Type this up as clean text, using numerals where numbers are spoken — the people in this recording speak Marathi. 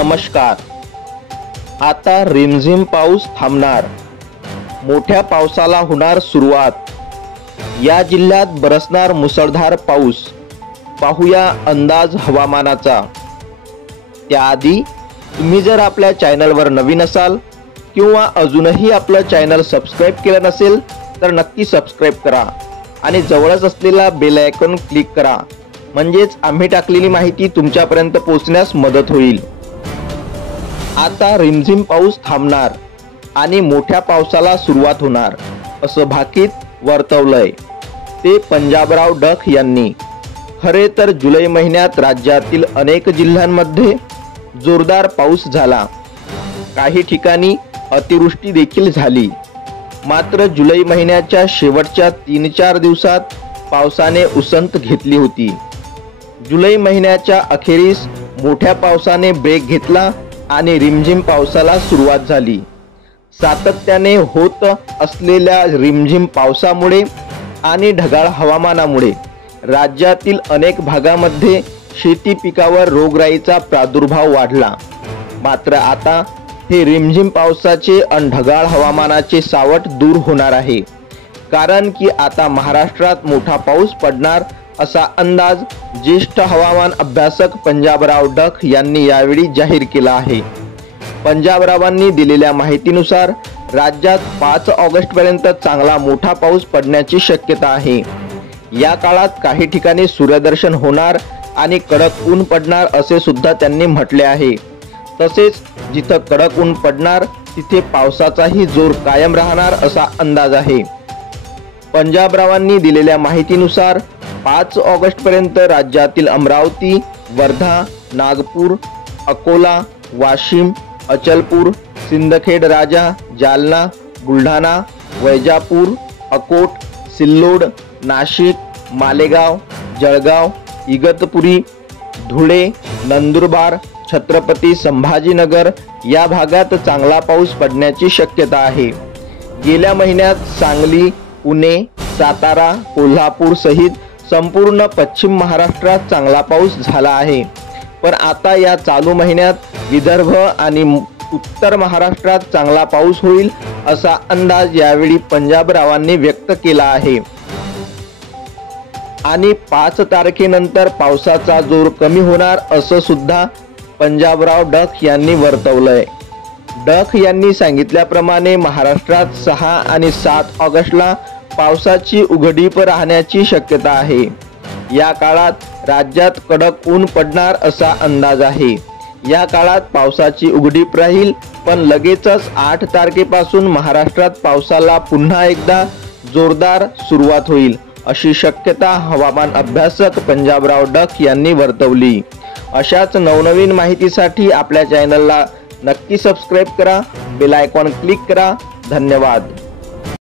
नमस्कार। आता रिमझिम पाऊस थांबणार, मोठ्या पावसाला होणार सुरुवात। या जिल्ह्यात बरसणार मुसळधार पाऊस, पाहूया अंदाज हवामानाचा। त्याआधी तुम्ही जर आपल्या चॅनलवर नवीन असाल किंवा अजूनही आपलं चॅनल सबस्क्राइब केलं नसेल तर नक्की सबस्क्राइब करा आणि जवळच असलेला बेल आयकॉन क्लिक करा, म्हणजेच आम्ही टाकलेली माहिती तुमच्यापर्यंत पोहोचण्यास मदत होईल। आता रिमझिम पाऊस थांबणार आणि मोठ्या पावसाला सुरुवात होणार असं भाकीत वर्तवलंय ते पंजाबराव डख यांनी। खरे तर जुलै महिन्यात राज्यातील अनेक जिल्ह्यांमध्ये जोरदार पाऊस झाला, काही ठिकाणी अतिवृष्टी देखील झाली। मात्र जुलै महिन्याच्या शेवटच्या 3-4 दिवसात पावसाने उसंत घेतली होती। जुलै महिन्याच्या अखेरीस मोठ्या पावसाने ब्रेक घेतला आणि रिमझिम पावसाला सुरुवात झाली। सातत्याने होत असलेल्या रिमझिम पावसामुळे आणि ढगाळ हवामानामुळे राज्यातील अनेक भागामध्ये शेती पिकावर रोगराईचा प्रादुर्भाव वाढला। मात्र आता हे रिमझिम पावसाचे आणि ढगाळ हवामानाचे सावट दूर होणार आहे, कारण की आता महाराष्ट्रात मोठा पाऊस पडणार असा अंदाज ज्येष्ठ हवामान अभ्यासक पंजाबराव डख यांनी यावेळी जाहीर केला आहे। पंजाबरावांनी दिलेल्या माहितीनुसार राज्यात 5 ऑगस्ट पर्यंत चांगला मोठा पाऊस पडण्याची शक्यता आहे। या काळात काही ठिकाणी सूर्यदर्शन होणार आणि कडक ऊन पडणार असे सुद्धा त्यांनी म्हटले आहे। तसेच जिथं कडक ऊन पडणार तिथे पावसाचाही जोर कायम राहणार असा अंदाज आहे। पंजाबरावांनी दिलेल्या माहितीनुसार 5 ऑगस्ट पर्यंत राज्यातील अमरावती, वर्धा, नागपूर, अकोला, वाशिम, अचलपूर, सिंदखेड राजा, जालना, बुलढाणा, वैजापूर, अकोट, सिल्लोड, नाशिक, मालेगाव, जळगाव, इगतपुरी, धुळे, नंदुरबार, छत्रपती संभाजीनगर या भागात चांगला पाऊस पडण्याची शक्यता आहे। गेल्या महिन्यात सांगली, पुणे, सातारा, कोल्हापूर सहित संपूर्ण पश्चिम महाराष्ट्रात चांगला पाऊस झाला आहे, पण आता या चालू महिन्यात विदर्भ आणि उत्तर महाराष्ट्रात चांगला पाऊस होईल असा अंदाज यावेळी पंजाबरावांनी व्यक्त केला आहे। आणि 5 तारखेनंतर पावसाचा जोर कमी होणार असं सुद्धा पंजाबराव डख यांनी वर्तवलंय। डख यांनी सांगितल्याप्रमाणे महाराष्ट्रात 6 आणि 7 ऑगस्टला पावसाची उघडीप राहण्याची शक्यता आहे। या काळात राज्यात कडक ऊन पडणार असा अंदाज आहे। या काळात पावसाची उघडीप राहील, पण लगेचच 8 तारखेपासून महाराष्ट्रात पावसाला पुन्हा एकदा जोरदार सुरुवात होईल अशी शक्यता हवामान अभ्यासक पंजाबराव डख यांनी वर्तवली। अशाच नवनवीन माहितीसाठी आपल्या चॅनलला नक्की सबस्क्राइब करा, बेल आयकॉन क्लिक करा। धन्यवाद।